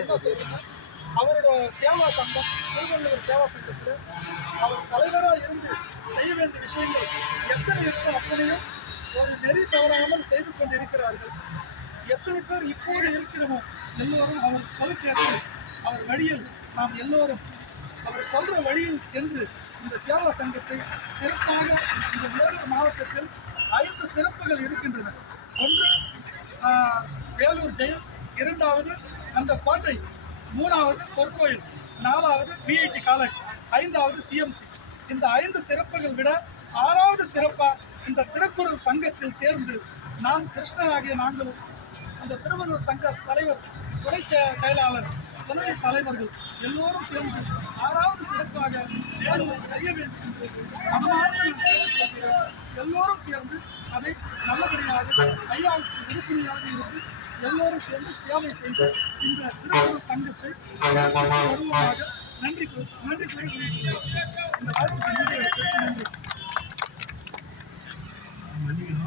என்ன சொல்றேன்னா, அவரோட சேவா சங்கம், திருவள்ளுவர் சேவா சங்கத்தில் அவர் தலைவராக இருந்து செய்ய வேண்டிய விஷயங்கள் எத்தனை இருக்கோ அத்தனையும் ஒரு நெறி தவறாமல் செய்து கொண்டிருக்கிறார்கள். எத்தனை பேர் இப்போது இருக்கிறோமோ எல்லோரும் அவர் சொல் கேட்டு அவர் வழியில் நாம் எல்லோரும் அவர் சொல்கிற வழியில் சென்று இந்த சேவா சங்கத்தை சிறப்பாக இந்த வேலூர் மாவட்டத்தில் 5 சிறப்புகள் இருக்கின்றன. ஒன்று வேலூர் ஜெயில், 2வது அந்த கோட்டை, 3வது பொற்கோயில், 4வது விஐடி காலேஜ், 5வது சிஎம்சி. இந்த 5 சிறப்புகள் விட 6வது சிறப்பாக இந்த திருக்குறள் சங்கத்தில் சேர்ந்து நான் கிருஷ்ணராகிய நாங்களும் அந்த திருவள்ளுவர் சங்க தலைவர், துணை செயலாளர், துணை தலைவர்கள் எல்லோரும் சேர்ந்து 6வது சிறப்பாக வேலூர் செய்ய வேண்டும் என்று எல்லோரும் சேர்ந்து அதை நல்லபடியாக கையாளுக்கு உறுதுணையாக இருந்து எல்லோரும் சேர்ந்து சேவை செய்து இந்த திருக்குறள் சங்கத்தை வருவதாக நன்றி கூறி இந்த வாய்ப்பு நன்றி.